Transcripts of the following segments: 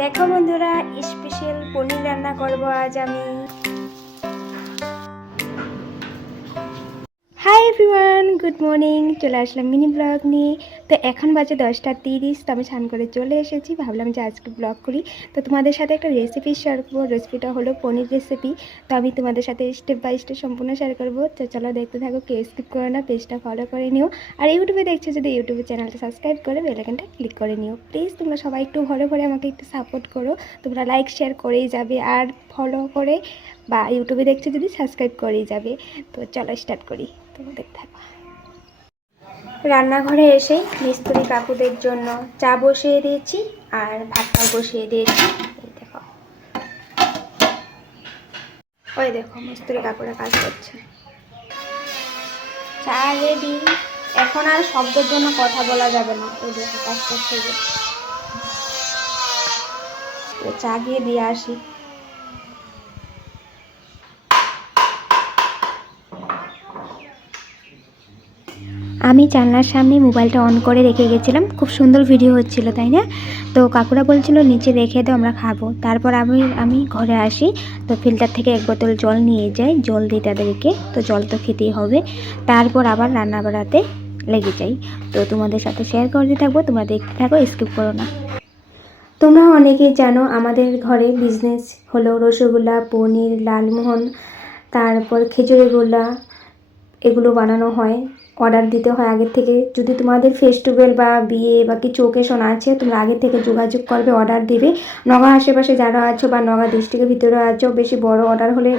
দেখো বন্ধুরা, স্পেশাল পনির রান্না করব আজ আমি। Hi everyone, good morning. চলে আসলাম মিনি ব্লগ নিয়ে। তো এখন বাজে 10:30। তো আমি স্নান করে চলে এসেছি, ভাবলাম যে আজকে ব্লগ করি। তো তোমাদের সাথে একটা রেসিপি শেয়ার করবো। রেসিপিটা হলো পনির রেসিপি। তো আমি তোমাদের সাথে স্টেপ বাই স্টেপ সম্পূর্ণ শেয়ার করবো। তো চলো দেখতে থাকো, কেউ স্কিপ করো না, পেজটা ফলো করে নিও। আর ইউটিউবে দেখছো যদি ইউটিউবে চ্যানেলটা সাবস্ক্রাইব করে বেল আইকনটা ক্লিক করে নিও। প্লিজ তোমরা সবাই একটু ঘরে ঘরে আমাকে একটু সাপোর্ট করো। তোমরা লাইক শেয়ার করেই যাবে, আর ফলো করে বা ইউটিউবে দেখছো যদি সাবস্ক্রাইব করেই যাবে। তো চলো স্টার্ট করি, তোমাদের থাকো। রান্নাঘরে এসে মিস্ত্রি কাকুদের জন্য চা বসিয়ে দিয়েছি আর ভাতটাও বসিয়ে দিয়েছি। এই দেখো, ওই দেখো মিস্ত্রি কাকুরা কাজ করছে। চা রেডি। এখন আর শব্দের জন্য কথা বলা যাবে না। ওই দেখো কাজ করছে যে। তো চা গিয়ে দিয়ে আসি। আমি জানলার সামনে মোবাইলটা অন করে রেখে গেছিলাম, খুব সুন্দর ভিডিও হচ্ছিল, তাই না? তো কাকুরা বলছিল নিচে রেখে দাও, আমরা খাবো। তারপর আমি ঘরে আসি। তো ফিল্টার থেকে এক বোতল জল নিয়ে যাই, জল দিই তাদেরকে। তো জল তো খেতেই হবে। তারপর আবার রান্না বাড়াতে লেগে যাই। তো তোমাদের সাথে শেয়ার করতে থাকবো, তোমরা দেখতে থাকো, স্কিপ করো না। তোমরা অনেকেই জানো আমাদের ঘরে বিজনেস হলো রসগোল্লা, পনির, লালমোহন, তারপর খিচুড়ি গোল্লা, এগুলো বানানো হয়। অর্ডার দিতে হয় আগের থেকে। যদি তোমাদের ফেস্টিভ্যাল বা বিয়ে বা কিছু ওকেশন আছে, তোমরা আগে থেকে যোগাযোগ করবে, অর্ডার দিবে। নগা আশেপাশে যারা আছো বা নগা ডিস্ট্রিক্টের ভিতরে আছো, বেশি বড় অর্ডার হলে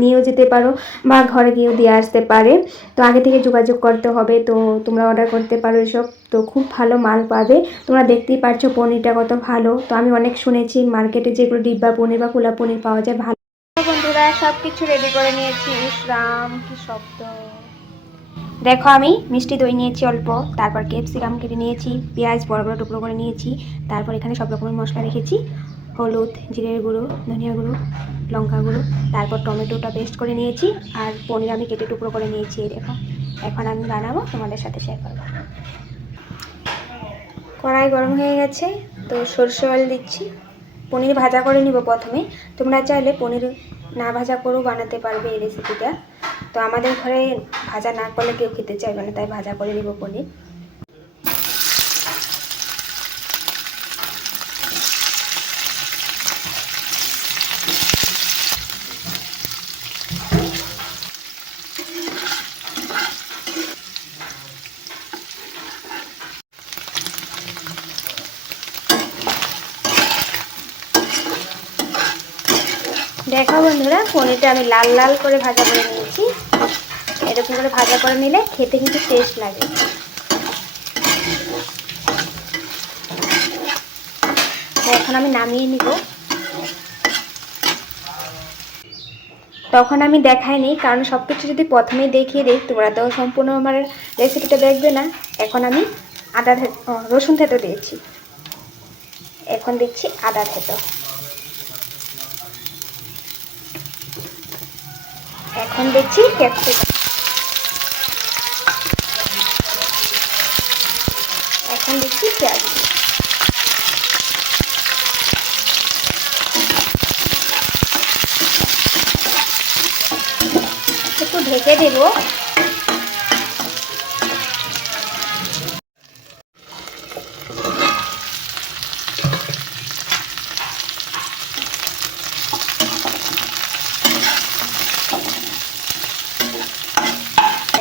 নিয়েও যেতে পারো বা ঘরে গিয়েও দিয়ে আসতে পারে। তো আগে থেকে যোগাযোগ করতে হবে। তো তোমরা অর্ডার করতে পারো এসব। তো খুব ভালো মাল পাবে। তোমরা দেখতেই পারছো পনিরটা কত ভালো। তো আমি অনেক শুনেছি মার্কেটে যেগুলো ডিব্বা পনির বা খোলা পনির পাওয়া যায় ভালো। বন্ধুরা সব কিছু রেডি করে নিয়েছি। ইসরাম কি শব্দ! দেখো আমি মিষ্টি দই নিয়েছি অল্প, তারপর ক্যাপসিকাম কেটে নিয়েছি, পেঁয়াজ বড় বড় টুকরো করে নিয়েছি, তারপর এখানে সব রকমের মশলা রেখেছি, হলুদ, জিরের গুঁড়ো, ধনিয়া গুঁড়ো, লঙ্কা গুঁড়ো, তারপর টমেটোটা পেস্ট করে নিয়েছি, আর পনির আমি কেটে টুকরো করে নিয়েছি। এই দেখো, এখন আমি বানাবো, তোমাদের সাথে শেয়ার করবো। কড়াই গরম হয়ে গেছে, তো সরষে অয়েল দিচ্ছি। পনির ভাজা করে নিব প্রথমে। তোমরা চাইলে পনির না ভাজা করেও বানাতে পারবে এই রেসিপিটা। তো আমাদের ঘরে ভাজা না করলে কেউ খেতে চাইবে না, তাই ভাজা করে নিব পনির। দেখো বন্ধুরা, পনিরটা আমি লাল লাল করে ভাজা করে নিয়েছি। এরকম করে ভাজা করে নিলে খেতে কিন্তু টেস্ট লাগে। এখন আমি নামিয়ে নিব। তখন আমি দেখাইনি, কারণ সব কিছু যদি প্রথমেই দেখিয়ে দিই তোমরা তো সম্পূর্ণ আমার রেসিপিটা দেখবে না। এখন আমি রসুন থেতো দিয়েছি। এখন দিচ্ছি আদা থেতো। এখন দিচ্ছি ক্যাপসিকাম। এখন দিচ্ছি পেঁয়াজ। একটু ঢেকে দেব।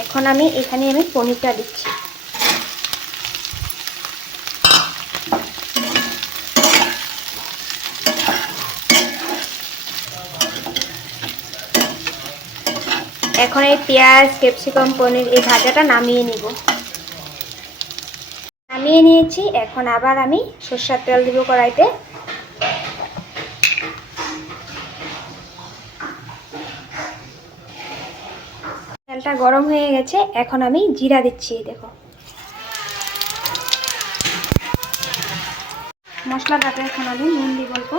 এখন এখানে আমি পনিরটা দিচ্ছি। এখন এই পেঁয়াজ, ক্যাপসিকাম, পনির এই ভাজাটা নামিয়ে নিব। নামিয়ে নিয়েছি। এখন আবার আমি সরষের তেল দিব কড়াইতে। তেলটা গরম হয়ে গেছে, এখন আমি জিরা দিচ্ছি। দেখো, মশলাটাতে এখন আমি নুন দিব অল্প।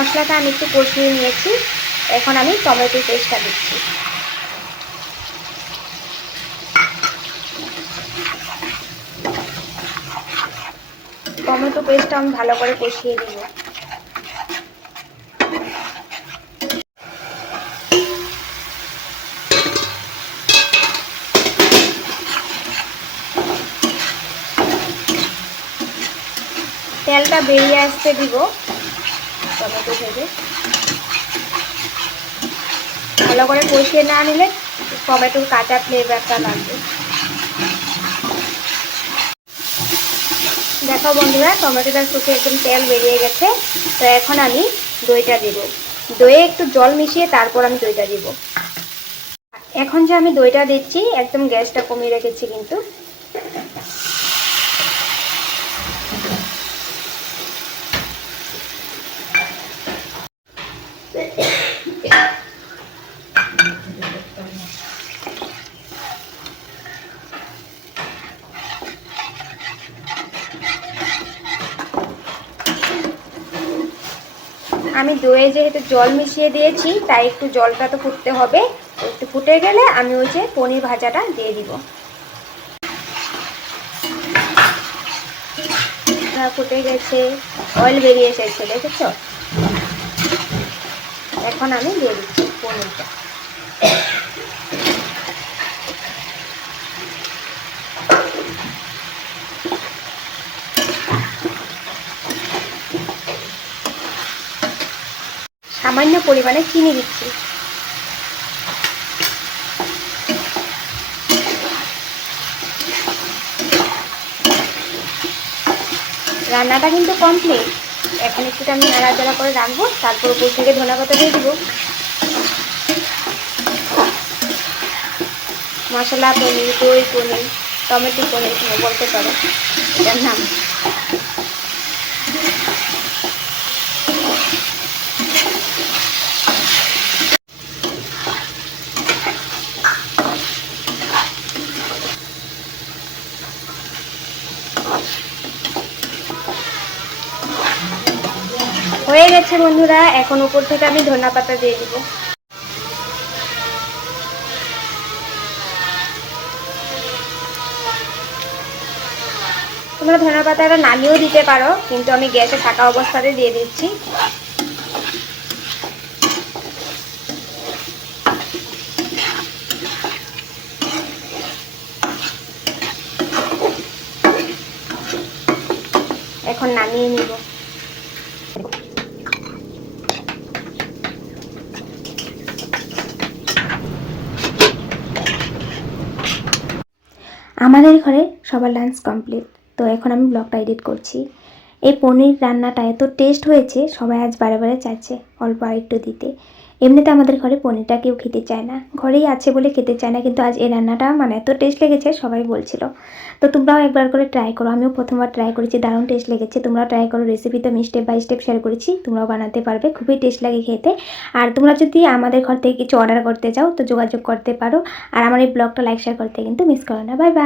মশলাটা আমি একটু কষিয়ে নিয়েছি। এখন আমি টমেটো পেস্টটা দিচ্ছি। টমেটো পেস্টটা আমি ভালো করে কষিয়ে দিব। তেলটা বেরিয়ে আসতে দিব টমেটো থেকে। ভালো করে কষিয়ে না নিলে টমেটোর কাঁচা ফ্লেভারটা লাগবে। দেখো বন্ধুরা, টমেটোটা শুকিয়ে একদম তেল বেরিয়ে গেছে। তো এখন আমি দইটা দিব। দইয়ে একটু জল মিশিয়ে তারপর আমি দইটা দিব। এখন যে আমি দইটা দিচ্ছি, একদম গ্যাসটা কমিয়ে রেখেছি কিন্তু। আমি দইয়ে যেহেতু জল মিশিয়ে দিয়েছি, তাই একটু জলটা তো ফুটতে হবে। একটু ফুটে গেলে আমি ওই যে পনির ভাজাটা দিয়ে দিব। ফুটে গেছে, অয়েল বেরিয়ে এসেছে, দেখেছো? এখন আমি দিয়ে দিচ্ছি পনিরটা। সামান্য পরিমাণে চিনি দিচ্ছি। রান্নাটা কিন্তু কমপ্লিট। এখন একটুটা আমি নাড়াচাড়া করে রাখবো, তারপর উপর থেকে ধনেপাতা দিয়ে দিব। মশলা পনির, দই পনির, টমেটো পনির বলতে পারো এটার নাম। হয়ে গেছে বন্ধুরা, এখন উপর থেকে আমি ধনেপাতা দিয়ে দিব। তোমরা ধনেপাতাটা নামিয়েও দিতে পারো, কিন্তু আমি গ্যাসে থাকা অবস্থাতে দিয়ে দিচ্ছি। এখন নামিয়ে নিব। আমাদের ঘরে সবার লাঞ্চ কমপ্লিট। তো এখন আমি ব্লগটা এডিট করছি। এই পনির রান্নাটা এত টেস্ট হয়েছে, সবাই আজ বারে বারে চাইছে অল্প আরেকটু দিতে। এমনিতে আমাদের ঘরে পনিরটা কেউ খেতে চায় না, ঘরেই আছে বলে খেতে চায় না, কিন্তু আজ এই রান্নাটা মানে এত টেস্ট লেগেছে সবাই বলছিল। তো তোমরাও একবার করে ট্রাই করো। আমিও প্রথমবার ট্রাই করেছি, দারুণ টেস্ট লেগেছে। তোমরাও ট্রাই করো। রেসিপি তো আমি স্টেপ বাই স্টেপ শেয়ার করেছি, তোমরাও বানাতে পারবে, খুবই টেস্ট লাগে খেতে। আর তোমরা যদি আমাদের ঘর থেকে কিছু অর্ডার করতে চাও তো যোগাযোগ করতে পারো। আর আমার এই ব্লগটা লাইক শেয়ার করতে কিন্তু মিস করো না। Bye bye.